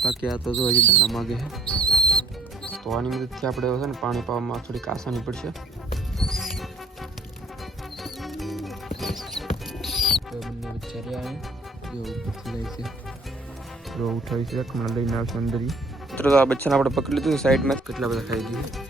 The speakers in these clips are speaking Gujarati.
बाकी आ तो जो हजी दाना मांगे है तो आनी मदद थी आपणे है ने पाणी पावामां थोड़ी आसानी पड़शे। तो बन्ने बच्चा रह्या है जो ऊपर जाय छे रो उठावी छे हमणां लईने आवशे अंदर। मित्रों तो आ बच्चाने आपणे पकड़ी लीधुं साइड में केटला बधा खाई गयुं।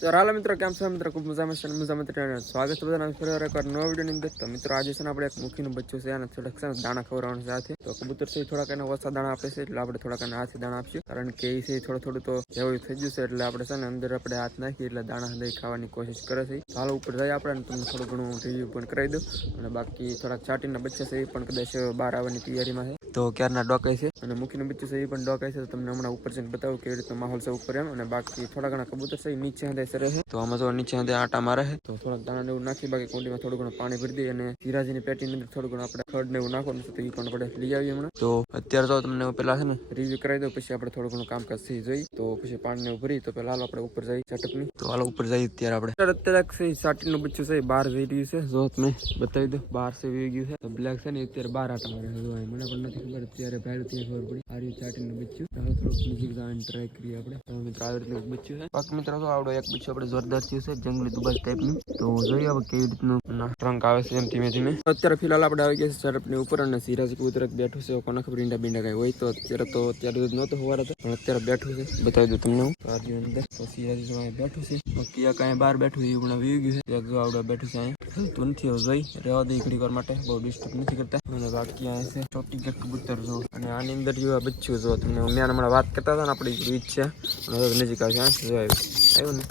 तो राला मित्रों केम छो मित्रों खूब मजा में स्वागत है बधाने फरी एक नवा वीडियो ની અંદર। तो मित्रों आज છે આપણે એક મુખીનું બચ્ચું છે અને થોડાક છે દાણા ખવડાવવાનું સાથે તો કબૂતર છે થોડાક એને ઓછા દાણા આપે છે એટલે આપણે થોડાક એને હાથે દાણા આપશું કારણ કે એ છે થોડું તો જેવું થઈ ગયું છે એટલે આપણે છે ને અંદર આપણે હાથ નાખી એટલે દાણા દઈ ખાવાની કોશિશ કરે છે। હાલ ઉપર જઈ આપણે તમને થોડું ઘણું રિવ્યુ પણ કરાવી દઉં અને બાકી થોડાક છાટીના બચ્ચા છે એ પણ કદાચ બહાર આવવાની તૈયારીમાં છે તો ક્યારના ડોકાય છે અને મુખીનું બચ્ચું છે એ પણ ડોકાય છે તો તમને હમણાં ઉપર જઈને બતાવું કેવી રીતનો માહોલ છે ઉપર એમ। અને બાકી થોડા ઘણા કબૂતર છે એ નીચે હંધાઈ સરે છે તો આમાં જો નીચે હંધાઈ આટા મારે છે તો થોડાક દાણા ને એવું નાખી બાકી કુંડીમાં થોડું ઘણું પાણી ભરી દઈએ અને ધીરાજીની પેટીની અંદર થોડું ઘણું આપણે ખડ ને એવું નાખવાનું છે તો એ પણ આપણે લઈ આવીએ હમણાં। તો અત્યારે તો તમને પેલા છે ને રિવ્યુ કરાવી દઉં પછી આપણે થોડું ઘણું કામકાજ થઈ જોઈ તો પછી પાણી ને એવું ભરી તો પેલા હાલો આપણે ઉપર જઈ સેટઅપની તો હાલો ઉપર જઈએ અત્યારે આપણે સાટીનું બચ્ચું છે બહાર જઈ રહ્યું છે જો તમે બતાવી દો બહાર છે વી ગયું છે તો બ્લેક છે ને અત્યારે બહાર આટા મારે છે મને પણ નથી ખબર અત્યારે બહાર ત્યાં ખબર પડી આ રહ્યું સાટીનું બચ્ચું તો થોડુંક નજીક જવાની ટ્રાય કરીએ આપણે તો મિત્રો આવી રીતનું બચ્ચું છે બાકી મિત્રો તો આવડો એક બચ્ચું આપણે જોરદાર થયું છે જંગલી દુબાજ ટાઈપનું તો જોઈએ હવે કેવી રીતનું ટ્રંક આવે છે એમ ધીમે ધીમે। અત્યારે ફિલહાલ આપણે આવી ગયા છે સેટઅપની ઉપર અને સિરાજ કબૂતર બેઠું છે કોને ખબર ઈંડા બીંડા કઈ હોય તો અત્યારે નહોતું સવારે પણ અત્યારે બેઠું છે બતાવી દઉં તમને હું અંદર તો સિરાજ બેઠું છે બાકી આ કાંઈ બહાર બેઠું છે હમણાં વી ગયું છે એક જો આવડે બેઠું છે અહીંયા તો નથી જોઈ રહેવા દે ઘડી વાર માટે બહુ ડિસ્ટર્બ નથી કરતા અને બાકી અહીંયા છે ચોટી કે કબૂતર જો અને આની અંદર જેવા બચ્ચું જો તમને મેં હમણાં વાત કરતા હતા ને આપણી રીત છે અને નજીક આવશે જો આવ્યું ને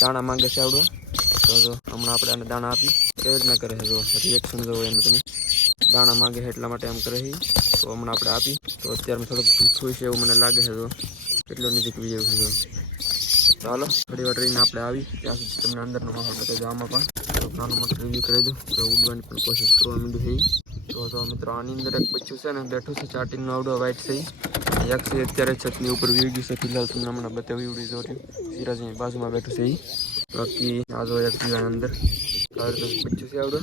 દાણા માંગે છે આવડવા તો જો હમણાં આપણે આને દાણા આપી કેવી રીતના કરે છે જો રિએક્શન જો એનું તમે દાણા માંગે છે એટલા માટે એમ કરે છે તો હમણાં આપણે આપી તો અત્યારે થોડુંક ભૂખું છે એવું મને લાગે છે જો કેટલો નજીક વિજય છે જો ચાલો થોડી વાર રહીને આપણે આવી ત્યાં સુધી તમને અંદરનો માહોલ બતાવી દો આમાં પણ નાનું મોટું રિવ્યુ કરી દઉં તો ઉડવાની પણ કોશિશ કરવા માંડ્યું છે તો મિત્રો આની અંદર એક બચ્ચું છે ને બેઠું છે ચાટીનો આવડો વાઇટ છે એક છે અત્યારે છતની ઉપર વી ગયું છે ફિલહાલ તમને હમણાં બતાવી ઉડી જો સિરાજની બાજુમાં બેઠું છે બાકી આ જો એક જીવાના અંદર બચ્ચું છે આવડો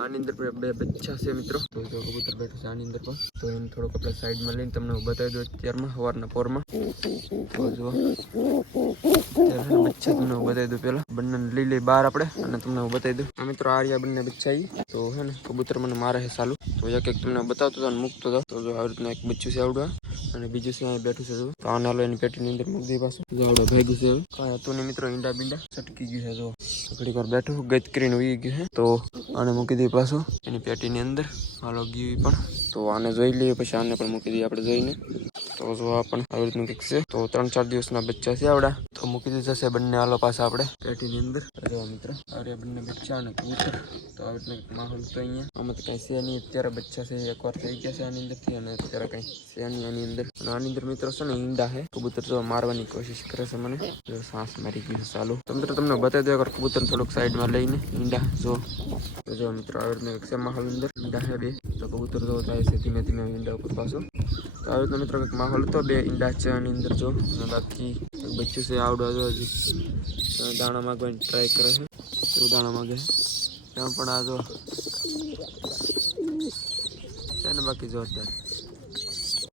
આની અંદર બે બચ્ચા છે મિત્રો તો જો કબૂતર બેઠું છે આની અંદર પણ તો એને થોડોક આપણે સાઈડમાં લઈને તમને બતાવી દઉં અત્યારમાં સવારના પોરમાં તો જો બચ્ચા તમને બતાવી દઉં પેલા બંને લઈ બહાર આપણે અને તમને બતાવી દઉં આ મિત્રો આ રહ્યા બંને બચ્ચા તો હે ને કબૂતર મને મારે છે સાલું તો એક તમને બતાવતો હતો મૂકતો હતો તો જો આવી રીતના એક બચ્ચું છે આવડું અને બીજું છે અહીંયા બેઠું છે તો આને હાલો એની પેટીની અંદર મૂકી દઈ પાછું જો આવડો ભેગું છે હવે કાંઈ હતું ને મિત્રો ઈંડા બીંડા છટકી ગયું છે જો ઘડીક વાર બેઠું ગત કરીને ઉઈ ગયું છે તો આને મૂકી દઈએ પાછું એની પેટીની અંદર હાલો ગયું પણ તો આને જોઈ લઈએ પછી આને પણ મૂકી દઈએ આપણે જોઈને તો જો આ પણ આવી રીતનું કંઈક છે તો 3-4 દિવસના બચ્ચા છે આવડા તો મૂકી દીધા છે બંને હાલો પાછા આપણે પેટીની અંદર જો મિત્રો આ બંને બચ્ચા અને કબૂતર તો આવી રીતનો માહોલ તો અહીંયા આમાં તો કંઈ છે નહીં અત્યારે બચ્ચા છે એકવાર થઈ ગયા છે આની અંદરથી અને અત્યારે કંઈ છે નહીં આની અંદર અને આની અંદર મિત્રો છે ને ઈંડા છે કબૂતર જો મારવાની કોશિશ કરે છે મને જો શ્વાસ મારી ગયું છે ચાલુ તો મિત્રો તમને બતાવી દો એકવાર કબૂતર થોડુંક સાઈડમાં લઈને ઈંડા જો મિત્રો આવી રીતનો એક છે માહોલ અંદર ઈંડા છે બે તો કબૂતર જો થાય છે ધીમે ધીમે ઈંડા ઉપર પાછો તો આવી રીતનો મિત્રો કંઈક માહોલ હતો બે ઈંડા છે આની અંદર જો અને બાકી બચ્ચું છે આવડો જો હજી દાણા માગવાની ટ્રાય કરે છે તો દાણા માગે ત્યાં પણ આ જો છે ને બાકી જોરદાર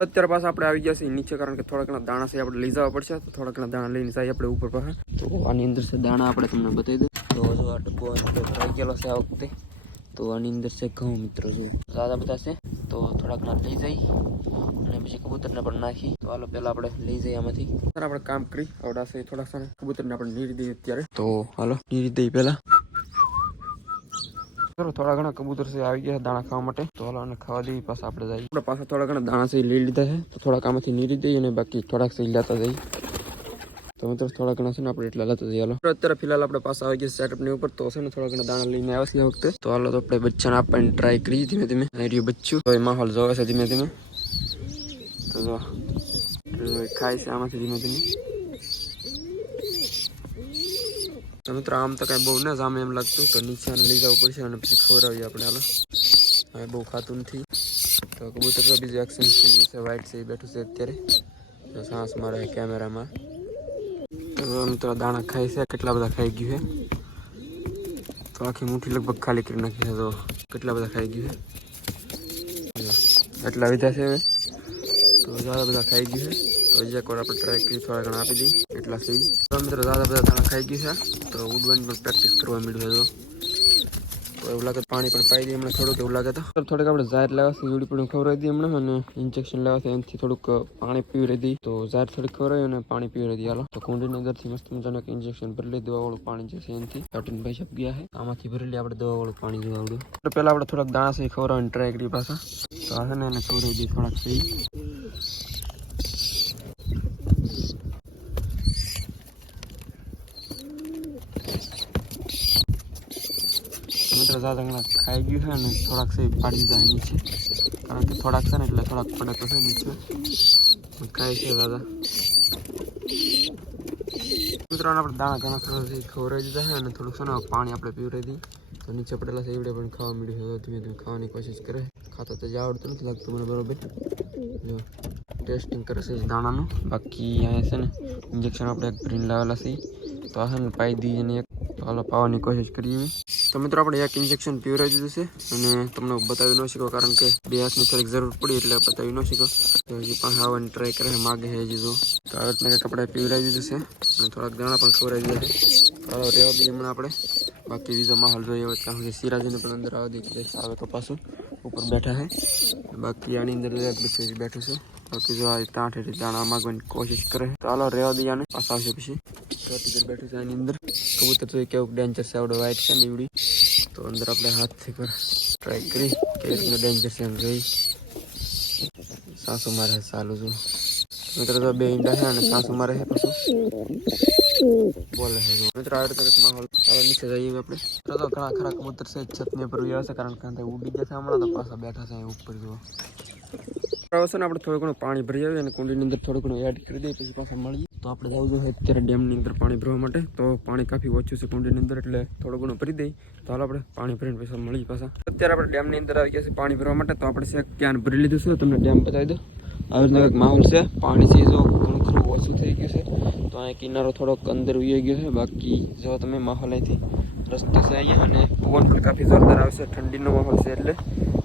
અત્યારે પાછા આપણે આવી ગયા છીએ નીચે કારણ કે થોડા ઘણા દાણા છે આપણે લઈ જવા પડશે તો થોડા ઘણા દાણા લઈને જાય આપણે ઉપર પાસે તો આની અંદર છે દાણા આપણે તમને બતાવી દઉં તો જો આ ડબ્બો ભરાઈ ગયેલો છે આ વખતે તો આની અંદર છે ઘઉં મિત્રો જો દાદા બધા છે તો થોડાક ના લઈ જઈ અને પછી કબૂતરને પણ નાખી તો હાલો પેલા આપણે લઈ જઈએ આમાંથી આપણે કામ કરી આવડાશે થોડાક સારા કબૂતરને આપણે નીરી દઈએ અત્યારે તો હાલો નીરી દઈએ પેલા થોડા ઘણા કબૂતર છે આવી ગયા દાણા ખાવા માટે તો હાલો અને ખાવા દઈએ પાછા આપણે જઈએ આપણે પાછા થોડા ઘણા દાણા છે લઈ લીધા છે તો થોડાક આમાંથી નીરી દઈએ અને બાકી થોડાક છે લેતા જઈએ તો મિત્રો થોડા ઘણા છે ને આપણે એટલા લેતા જઈએ હાલો અત્યારે ફિલહાલ આપણે પાછા આવી ગયા સેટઅપની ઉપર તો છે ને થોડા ઘણા દાણા લઈને આવ્યા છે આ વખતે તો હાલો તો આપણે બચ્ચાને આપવાની ટ્રાય કરીએ ધીમે ધીમે રહ્યું બચ્ચું તો એ માહોલ જોવે છે ધીમે ધીમે તો જો ખાય છે આમાંથી ધીમે ધીમે તો મિત્રો આમ તો કાંઈ બહુ ના જામે એમ લાગતું તો નીચે લઈ જવું પડશે અને પછી ખવડાવીએ આપણે હાલો હવે બહુ ખાતું નથી તો કબૂતર તો બીજું એક્શન થઈ ગયું છે વાઇટ છે એ બેઠું છે અત્યારે તો સાંસ મારે કેમેરામાં તો મિત્રો દાણા ખાય છે કેટલા બધા ખાઈ ગયું છે તો આખી મુઠ્ઠી લગભગ ખાલી કરી નાખી છે તો કેટલા બધા ખાઈ ગયું છે એટલા વિધા છે હવે તો ज़्यादा બધા ખાઈ ગયું છે તો હજી એકવાર આપણે ટ્રાય કરી થોડા ઘણા આપી દઈએ એટલા સહી તો મિત્રો ज़्यादा બધા દાણા ખાઈ ગયું છે તો ઉડવાની પણ પ્રેક્ટિસ કરવા મળ્યું છે તો એવું લાગે પાણી પણ પાઈ દઈએ હમણાં થોડુંક એવું લાગે તો થોડીક આપણે ઝાર લેવાથી વીડી પણ ખવડાવી દઈએ હમણાં અને ઇન્જેક્શન લેવાથી એનાથી થોડુંક પાણી પીવી રહી તો ઝાર થોડીક ખવડાવી અને પાણી પીવી રહી હાલો તો કુંડીની અંદરથી મસ્ત મજાનું એક ઇન્જેક્શન ભરી લઈ દવાવાળું પાણી જે છે એનાથી કાઢીને ભાઈ છપ ગયા છે આમાંથી ભરી લઈએ આપણે દવાવાળું પાણી જોવા આવડું તો પહેલાં આપણે થોડાક દાણા સહી ખવડાવવાની ટ્રાય કરી પાછા તો આ છે ને એને ખવડાવી દઈએ થોડાક સહી મિત્રો ज़्यादा ઘણા ખાઈ ગયું છે ને થોડાક સહી પાડી દીધા નીચે કારણ કે થોડાક છે ને એટલે થોડાક પડે તો છે નીચે ખાય છે દાદા મિત્રોને આપણે દાણા ઘણા થોડા ખવડાવી દીધા છે અને થોડુંક છે ને પાણી આપણે પીવડાવી દઈએ તો નીચે પડેલા છે એવડે પણ ખાવા મળ્યું હવે ધીમે ધીમે ખાવાની કોશિશ કરે ખાતા તો જ આવડતું નથી લાગતું મને બરોબર જો ટેસ્ટિંગ કરે છે દાણાનું બાકી અહીંયા છે ને ઇન્જેક્શન આપણે એક ભરીને લાવેલા છે તો આ છે ને પાઈ દઈએ અને એક હાલો પાવાની કોશિશ કરીએ તો મિત્રો આપણે એક ઇન્જેક્શન પીવડાવી દીધું છે અને તમને બતાવી ન શકો કારણ કે બે હાથની થોડીક જરૂર પડી એટલે બતાવી ન શકો તો હજી પાસે આવવાની ટ્રાય કરે માગે છે હજી તો આ રીતના કંઈક આપણે પીવડાવી દીધું છે અને થોડાક દાણા પણ ખવડાવી દીધા છે હાલો રહેવા દઈએ હમણાં આપણે બાકી બીજો માહોલ જોઈએ હોય ત્યાં સુધી સિરાજીને પણ અંદર આવવા દઈએ આવે તો પાછું ઉપર બેઠા છે બાકી આની અંદર એક બચ્ચું બેઠું છે બાકી જો આ ટાંઠેથી દાણા માગવાની કોશિશ કરે તો હાલો રહેવા દઈએ આને પાછા આવશે પછી ટિકર બેઠું છે આની અંદર કબૂતર તો કેવું ડેન્જર છે આવડે વાઇટ છે ને એવડી તો અંદર આપણે હાથથી પર ટ્રાય કરી કેવી રીતનું ડેન્જર છે એમ જોઈ સાસુ મારે ચાલુ છું મિત્રો તો બે ઈંડા છે અને સાસુ મારે છે પાછું બોલે છે મિત્રો આ રીતે માહોલ હવે નીચે જઈએ આપણે તો ઘણા ખરા કબૂતર છે છતની ઉપર વ્યવસ્થા કારણ કે ઉડી ગયા છે હમણાં તો પાછા બેઠા છે ઉપર જુઓ ને આપણે થોડું ઘણું પાણી ભરી આવીએ અને કુંડીની અંદર થોડું ઘણું એડ કરી દઈએ પછી પાછા મળીએ તો આપણે જવું જોઈએ અત્યારે ડેમની અંદર પાણી ભરવા માટે તો પાણી કાફી ઓછું છે કુંડીની અંદર એટલે થોડું ઘણું ભરી દઈએ તો હાલ આપણે પાણી ભરીને પછી મળીએ પાછા અત્યારે આપણે ડેમની અંદર આવી ગયા છે પાણી ભરવા માટે તો આપણે છે ક્યાં ભરી લીધું છે તમને ડેમ બતાવી દો આવી રીતનો એક માહોલ છે પાણી છે જો ઘણું ખરું ઓછું થઈ ગયું છે તો અહીંયા કિનારો થોડોક અંદર ઉઈ ગયો છે બાકી જો તમે માહોલ અહીંથી રસ્તો છે અહીંયા અને પવન પણ કાફી જોરદાર આવશે ઠંડીનો માહોલ છે એટલે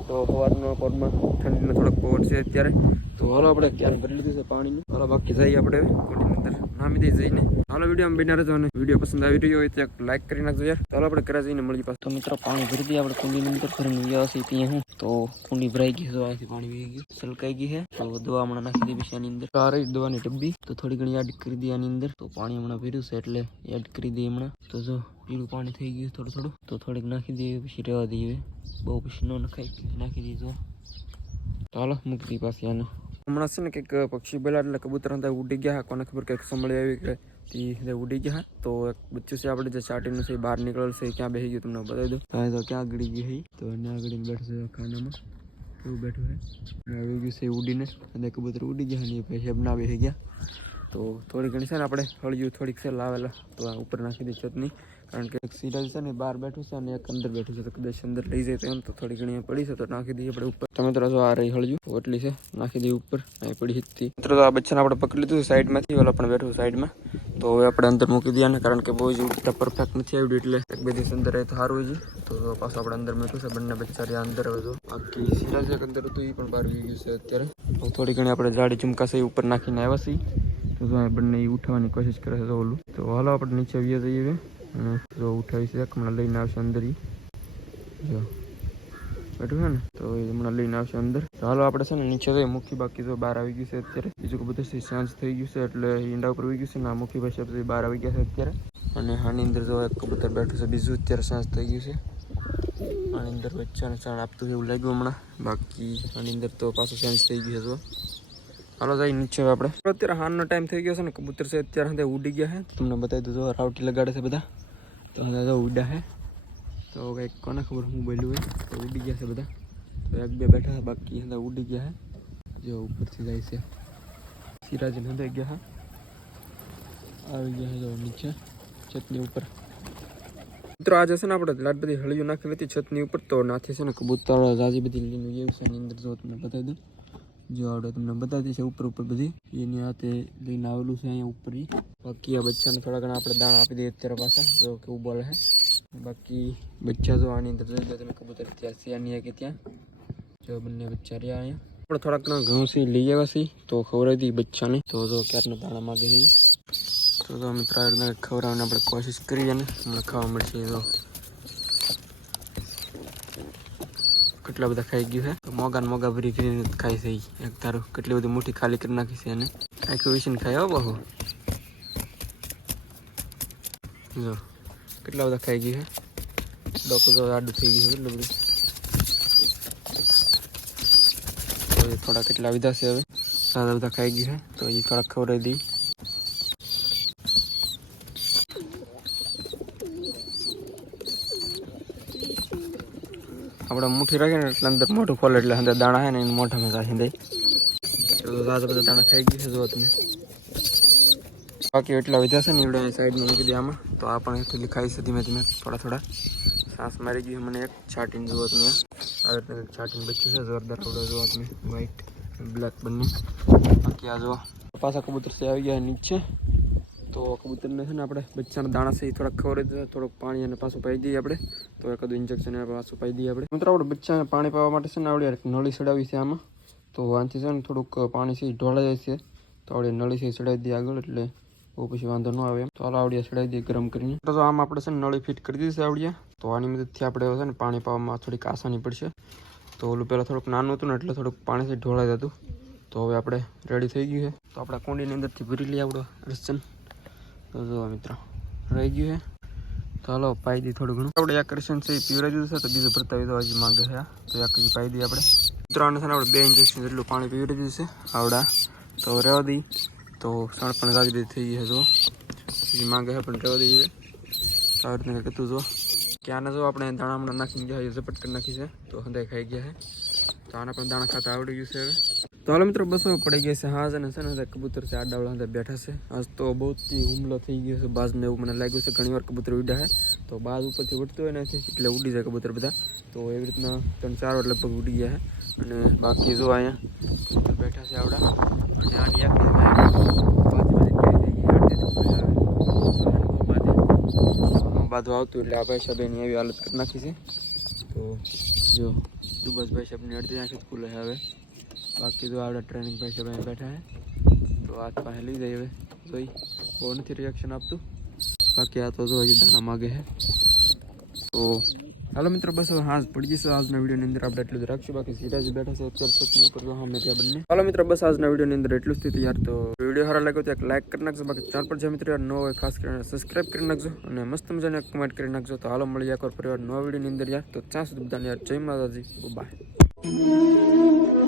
તો સવારના પોરમાં ઠંડીનો થોડોક પવન છે અત્યારે તો હાલો આપણે ક્યારે ભરી લીધું છે પાણીનું હાલો બાકી જઈએ આપણે કુંડીની અંદર નામી દઈ જઈને હાલો વિડીયો બિના રહેજો અને વિડીયો પસંદ આવી રહ્યો હોય તો એક લાઈક કરી નાખજો યાર ચાલો આપણે ઘરે જઈને મળીએ પાછું તો મિત્રો પાણી ભરી દઈએ આપણે કુંડીની અંદર ફરીને વ્યવસ્થિત પીએ હું તો કુંડી ભરાઈ ગઈ છે અહીંથી પાણી વી ગયું સલકાઈ ગઈ છે તો દવા હમણાં નાખી દઈએ પછી આની અંદર આ રહી દવાની ડબ્બી તો થોડી ઘણી એડ કરી દઈએ આની અંદર તો પાણી હમણાં ભર્યું છે એટલે એડ કરી દઈએ હમણાં તો જો પીળું પાણી થઈ ગયું થોડું થોડું તો થોડીક નાખી દઈએ પછી રહેવા દઈએ બહુ પછી ન નખાય નાખી દઈએ તો હાલો મૂકી દઈએ પાછી આને હમણાં છે ને કંઈક પક્ષી બોલા એટલે કબૂતર હતા ઉડી ગયા કોને ખબર કંઈક સંભળી આવી કે તે ઉડી ગયા તો એક બચ્ચું છે આપણે જે ચાટીનું છે બહાર નીકળેલ છે ક્યાં બેસી ગયું તમને બતાવી દો તો ક્યાં આગળ ગઈ છે તો એને આગળ બેઠું છે ખાનામાં એવું બેઠું છે આવી ગયું છે ઉડીને અને કબૂતર ઉડી ગયા ને પછી હમણાં બેસી ગયા તો થોડી ઘણી છે ને આપણે હળિયું થોડીક છે લાવેલા તો આ ઉપર નાખી દઈએ ચટણી કારણ કે એક સિરાજ છે ને બહાર બેઠું છે અને એક અંદર બેઠું છે તો કદાચ અંદર લઈ જાય તો એમ તો થોડી ઘણી પડી છે તો નાખી દઈએ આપણે ઉપર તમે તો આ રહી હળિયું એટલી છે નાખી દઈએ ઉપર અહીં પડી હતી મિત્રો તો આ બચ્ચાને આપણે પકડી લીધું સાઈડમાંથી ઓલા પણ બેઠું સાઈડમાં તો હવે આપણે અંદર મૂકી દઈએ કારણ કે બહુ જ ઉડતા પરફેક્ટ નથી આવડ્યું એટલે એક બે દિવસ અંદર રહે તો સારું હોય છે તો પાછું આપણે અંદર મૂક્યું છે બંને બચ્ચા રહ્યા અંદર હવે તો બાકી સિરાજ એક અંદર હતું એ પણ બહાર વી ગયું છે અત્યારે તો થોડી ઘણી આપણે જાડી ચુમકા છે ઉપર નાખીને આવ્યા છીએ તો બંને એ ઉઠાવવાની કોશિશ કરે છે તો ઓલું તો હાલો આપણે નીચે આવી જઈએ અને જો ઉઠાવી છે હમણાં લઈને આવશે અંદર જો બેઠું છે ને તો એ હમણાં લઈને આવશે અંદર તો હાલો આપણે છે ને નીચે જઈએ મુખી બાકી તો બહાર આવી ગયું છે અત્યારે બીજું કે બધું સાંજ થઈ ગયું છે એટલે ઈંડા ઉપર આવી ગયું છે ને મુખી ભાઈ બહાર આવી ગયા છે અત્યારે અને આની અંદર જો એક કબૂતર બેઠું છે બીજું અત્યારે સાંજ થઈ ગયું છે આની અંદર બચ્ચાને ચાણ આપતું એવું લાગ્યું હમણાં બાકી આની અંદર તો પાછું સાંજ થઈ ગયું છે તો હાલો જાય નીચે આપણે અત્યારે હાનનો ટાઈમ થઈ ગયો છે ને કબૂતર છે અત્યારે ઉડી ગયા છે તમને બતાવી દઉં જો રાવટી લગાડે છે બધા તો તો ઉડ્યા છે તો કંઈક કોને ખબર હું બોલ્યું હોય તો ઉડી ગયા છે બધા તો એક બે બેઠા છે બાકી ઉડી ગયા છે જો ઉપરથી જાય છે સિરાજને હંધાઈ ગયા આવી ગયા છે જો નીચે છતની ઉપર મિત્રો આજે છે ને આપણે લાટ બધી હળિયું નાખેલી હતી છતની ઉપર તો નાથી છે ને કબૂતર જાજી બધી લીનું એવું છે એની અંદર જો તમને બતાવી દઉં જો આવડે તમને બતાવી છે ઉપર બધી એની હાથે લઈને આવેલું છે અહીંયા ઉપર બાકી આ બચ્ચાને થોડા ઘણા આપણે દાણા આપી દઈએ અત્યારે પાછા જો કેવું બોલે છે બાકી બચ્ચા જો આની અંદર જોઈ લો તમે કબૂતર ત્યાં છે આની કે ત્યાં જો બંને બચ્ચા રહ્યા અહીંયા આપણે થોડાક ઘઉં થી લઈ આવ્યા છીએ તો ખવડાવી દી બચ્ચાને તો જો ક્યારના દાણા માગે છે તો મિત્ર ખવડાવવાની આપણે કોશિશ કરીએ ને હમણાં ખાવા મળશે તો કેટલા બધા ખાઈ ગયું છે મોગા મોગા ભરી કરીને ખાઈ છે એક તારું કેટલી બધી મોટી ખાલી કરી નાખી છે અને આખી વિશીને ખાઈ આવો બહુ જો કેટલા બધા ખાઈ ગયું છે ડોકું તો આડું થઈ ગયું છે એટલું બધું થોડા કેટલા વિધા છે હવે સાદા બધા ખાઈ ગયું છે તો એ થોડાક ખવડાવી દઈ આપણે મુઠ્ઠી રાખીએ ને એટલે અંદર મોટું ખોલે એટલે અંદર દાણા છે ને એને મોઢામાં રાખી દઈ તો સાદા બધા દાણા ખાઈ ગયું છે જો તમે બાકી એટલા વિધા છે ને એવડે સાઈડમાં મૂકી દે આમાં તો આ પણ એટલી ખાઈ છે ધીમે ધીમે થોડા સાસ મારી ગયું મને એક છાટીને જુઓ તમે આ રીતે છાટીને બચ્યું છે જોરદાર આવડે જુઓ તમે વ્હાઈટ બ્લેક બંને બાકી આ જુઓ પાછા કબૂતર છે આવી ગયા નીચે તો કબૂતરને છે ને આપણે બચ્ચાના દાણા છે એ થોડાક ખવડાવી દઈએ થોડુંક પાણી અને પાછું પાઈ દઈએ આપણે તો એકાદું ઇન્જેક્શન પાછું પાઈ દઈએ આપણે મિત્રો આપણે બચ્ચાને પાણી પાવા માટે છે ને આપણે નળી ચડાવી છે આમાં તો આનાથી છે ને થોડુંક પાણી છે ઢોળાઈ જાય છે તો આપણે નળી છે ચડાવી દઈએ આગળ એટલે બહુ પછી વાંધો ન આવે એમ તો હાલ આવડિયા ચડાવી દઈએ ગરમ કરીને તો આમ આપણે છે ને નળી ફિટ કરી દીધી છે આવડિયા તો આની મદદથી આપણે છે ને પાણી પાવામાં થોડીક આસાની પડશે તો ઓલું પહેલાં થોડુંક નાનું હતું ને એટલે થોડુંક પાણીથી ઢોળાઈ જતું તો હવે આપણે રેડી થઈ ગયું છે તો આપણે કુંડીની અંદરથી ભરી લઈએ આપણો રસન તો જો મિત્રો રહી ગયું છે તો હાલો પાઈ દઈએ થોડું ઘણું આપણે એક ક્રિશન છે એ પીવડાવી દીધું છે તો બીજું ભરતાવી તો હજી માંગે છે તો એક હજી પાઈ દઈએ આપણે મિત્રો આને છે ને આપણે 2 ઇન્જેક્શન જેટલું પાણી પીવડાવી દીધું છે આવડા તો રહેવા દઈએ તો સણ પણ ગાડી દે થઈ ગઈ છે જો હજી માંગે છે પણ રહેવા દઈએ તો આ રીતના કીધું જો કે આને જો આપણે દાણા હમણાં નાખીને ગયા ઝપટ કરી નાખી છે તો હંધાઈ ખાઈ ગયા છે તો આને પણ દાણા ખાતા આવડી ગયું છે હવે તો હાલો મિત્રો બસો પડી ગઈ છે હાજ અને છે ને કબૂતર છે આડાવડા અંદર બેઠા છે આજ તો બહુ હુમલો થઈ ગયો છે બાજને એવું મને લાગ્યું છે ઘણી વાર કબૂતર ઉડ્યા છે તો બાજ ઉપરથી ઉડતું હોય નથી એટલે ઉડી જાય કબૂતર બધા તો એવી રીતના 3-4 વાર લગભગ ઉડી ગયા છે અને બાકી જો અહીંયા કબૂતર બેઠા છે આવડા અને આની બાંધવા આવતું એટલે આ ભાઈ સાહેબ એની એવી હાલત કરી નાખી છે તો જો દુબસભાઈ સાહેબની અડધી આંખી ખુલે છે હવે બાકી તો આવડે ટ્રેનિંગ ભાઈ સાહેબ અહીં બેઠા છે તો હાથ પાસે લઈ જાય હવે જોઈ બહુ નથી રિએક્શન આપતું બાકી આ તો જો હજી દાણા માગે છે તો હાલો મિત્રો બસ હવે હાથ પડી જશે આજના વિડીયોની અંદર આપણે એટલું જ રાખશું બાકી સીરાજી બેઠા છે અત્યારે છતની ઉપર જો અમે ત્યાં બંને હાલો મિત્રો બસ આજના વિડીયોની અંદર એટલું જ થયું યાર તો વિડીયો સારા લાગ્યો તો એક લાઈક કરી નાખજો બાકી ચેનલ પર જે મિત્રો યાર ન હોય ખાસ કરીને સબસ્ક્રાઈબ કરી નાખજો અને મસ્ત મજાને કમેન્ટ કરી નાખજો તો હાલો મળીએ એકવાર પરિવાર નવા વિડીયોની અંદર યાર તો ત્યાં સુધી બધાને યાર જય માતાજી બાય